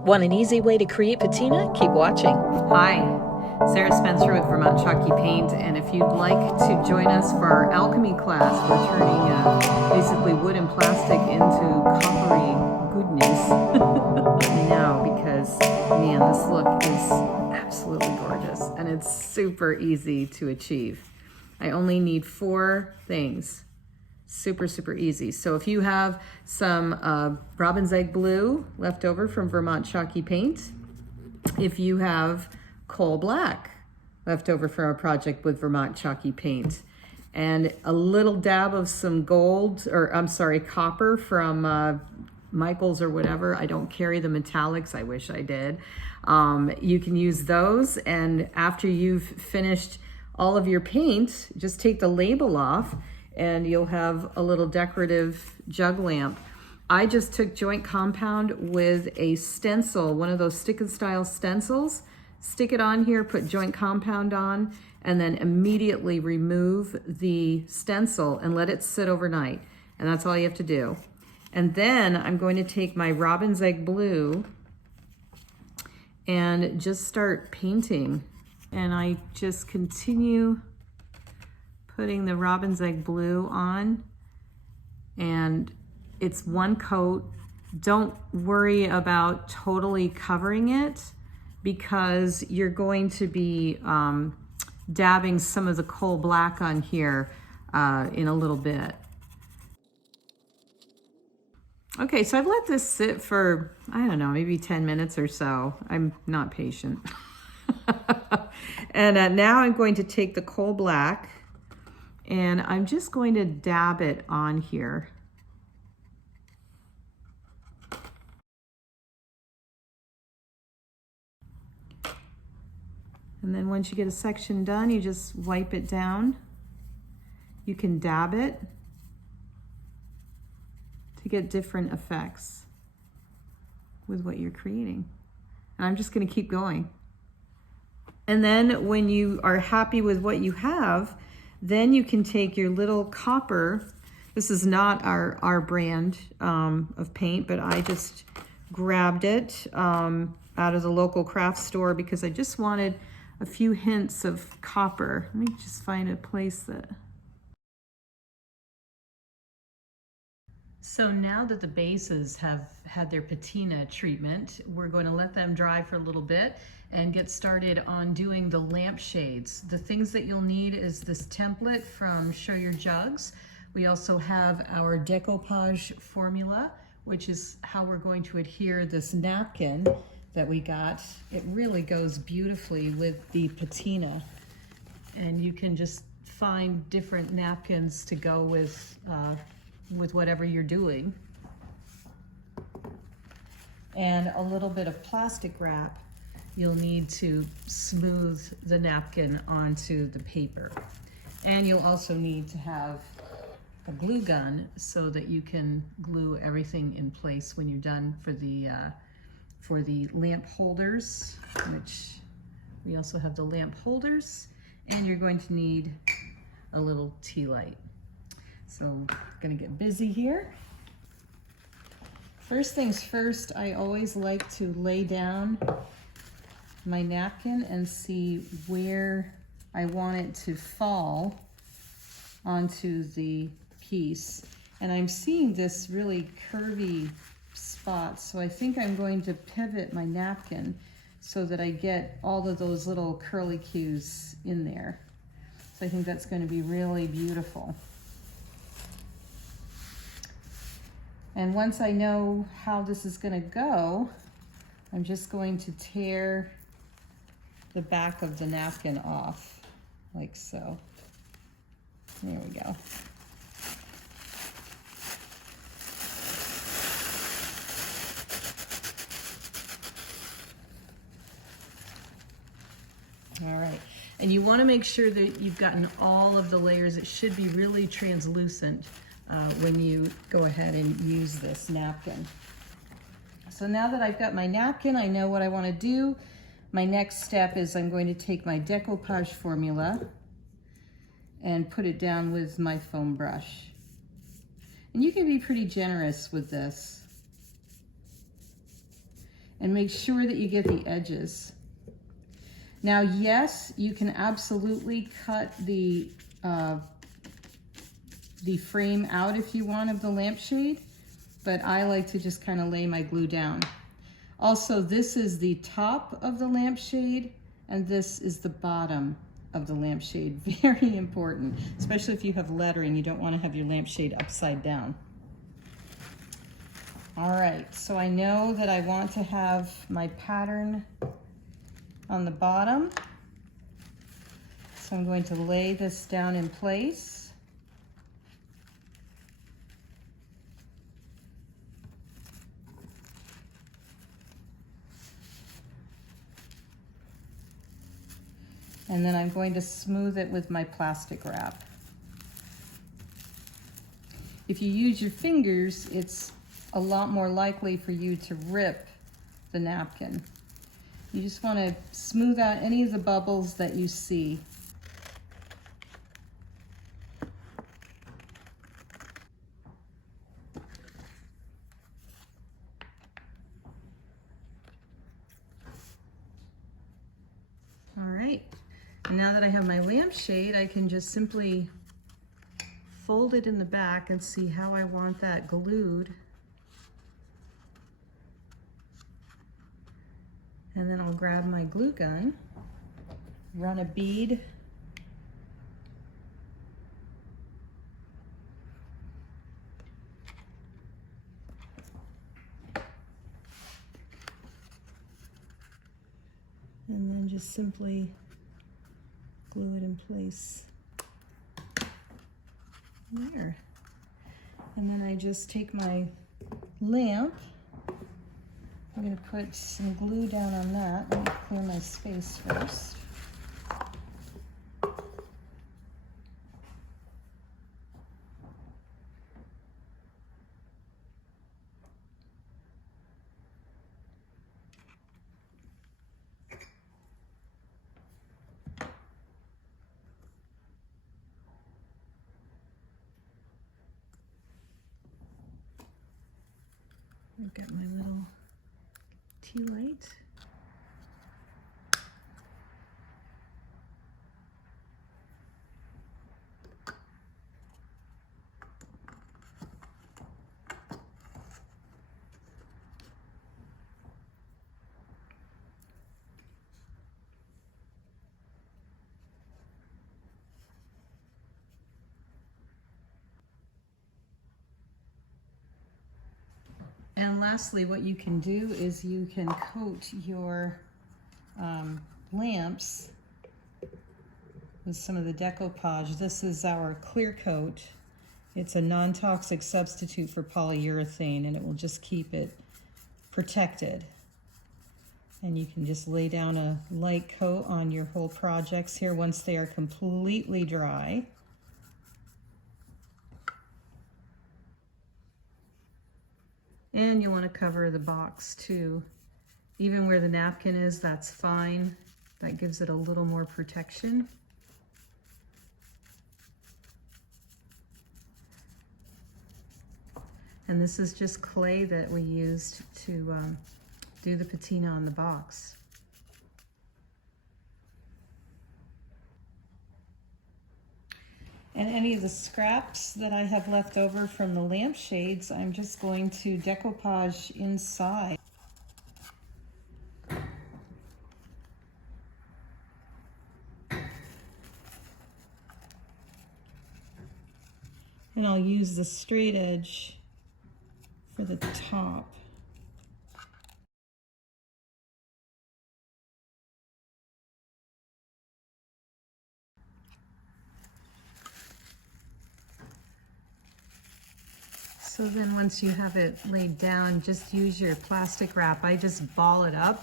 Want an easy way to create patina? Keep watching. Hi, Sarah Spencer with Vermont Chalky Paint, and if you'd like to join us for our alchemy class, we're turning basically wood and plastic into coppery goodness. I know, because man, this look is absolutely gorgeous, and it's super easy to achieve. I only need 4 things. Super easy. So if you have some robin's egg blue left over from Vermont Chalky Paint, if you have coal black left over from a project with Vermont Chalky Paint, and a little dab of some gold, or I'm sorry, copper from Michael's or whatever. I don't carry the metallics. I wish I did. You can use those, and after you've finished all of your paint, just take the label off and you'll have a little decorative jug lamp. I just took joint compound with a stencil, one of those stick and style stencils, stick it on here, put joint compound on, and then immediately remove the stencil and let it sit overnight. And that's all you have to do. And then I'm going to take my robin's egg blue and just start painting. And I just continue putting the robin's egg blue on, and it's one coat. Don't worry about totally covering it, because you're going to be dabbing some of the coal black on here in a little bit. Okay, so I've let this sit for, I don't know, maybe 10 minutes or so. I'm not patient. And now I'm going to take the coal black, and I'm just going to dab it on here. And then once you get a section done, you just wipe it down. You can dab it to get different effects with what you're creating. And I'm just going to keep going. And then when you are happy with what you have, then you can take your little copper. This is not our brand of paint, but I just grabbed it out of the local craft store because I just wanted a few hints of copper. Let me just find a place that... So now that the bases have had their patina treatment, we're going to let them dry for a little bit and get started on doing the lampshades. The things that you'll need is this template from Show Your Jugs. We also have our decoupage formula, which is how we're going to adhere this napkin that we got. It really goes beautifully with the patina. And you can just find different napkins to go with whatever you're doing. And a little bit of plastic wrap you'll need to smooth the napkin onto the paper. And you'll also need to have a glue gun so that you can glue everything in place when you're done for the lamp holders, which we also have the lamp holders. And you're going to need a little tea light. So I'm gonna get busy here. First things first, I always like to lay down my napkin and see where I want it to fall onto the piece. And I'm seeing this really curvy spot, so I think I'm going to pivot my napkin so that I get all of those little curlicues in there. So I think that's going to be really beautiful. And once I know how this is going to go, I'm just going to tear the back of the napkin off, like so. There we go. All right, and you want to make sure that you've gotten all of the layers. It should be really translucent when you go ahead and use this napkin. So now that I've got my napkin, I know what I want to do. My next step is I'm going to take my decoupage formula and put it down with my foam brush. And you can be pretty generous with this. and make sure that you get the edges. Now, yes, you can absolutely cut the frame out if you want of the lampshade, but I like to just kind of lay my glue down. Also, this is the top of the lampshade and this is the bottom of the lampshade. Very important, especially if you have lettering. You don't want to have your lampshade upside down. All right, so I know that I want to have my pattern on the bottom. So I'm going to lay this down in place. And then I'm going to smooth it with my plastic wrap. If you use your fingers, it's a lot more likely for you to rip the napkin. You just want to smooth out any of the bubbles that you see. All right. Now that I have my lampshade, I can just simply fold it in the back and see how I want that glued. And then I'll grab my glue gun, run a bead, and then just simply glue it in place there. And then I just take my lamp. I'm going to put some glue down on that. Let me clear my space first. I've got my little tea light. And lastly, what you can do is you can coat your lamps with some of the decoupage. This is our clear coat. It's a non-toxic substitute for polyurethane, and it will just keep it protected. And you can just lay down a light coat on your whole projects here once they are completely dry. And you want to cover the box too. Even where the napkin is, that's fine. That gives it a little more protection. And this is just clay that we used to do the patina on the box. And any of the scraps that I have left over from the lampshades, I'm just going to decoupage inside. And I'll use the straight edge for the top. So then once you have it laid down, just use your plastic wrap. I just ball it up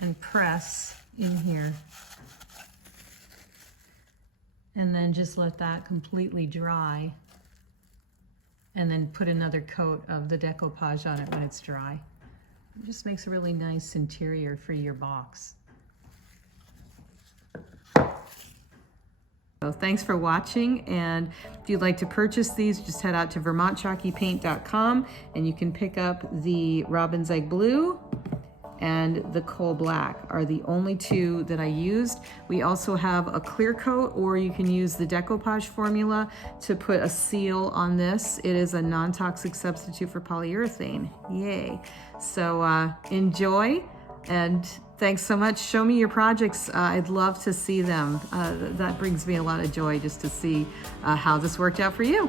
and press in here. And then just let that completely dry. And then put another coat of the decoupage on it when it's dry. It just makes a really nice interior for your box. So thanks for watching, and if you'd like to purchase these, just head out to VermontChalkyPaint.com and you can pick up the Robin's Egg Blue and the coal black are the only two that I used. We also have a clear coat, or you can use the decoupage formula to put a seal on this. It is a non-toxic substitute for polyurethane. Yay. So enjoy, and thanks so much. Show me your projects. I'd love to see them. That brings me a lot of joy just to see how this worked out for you.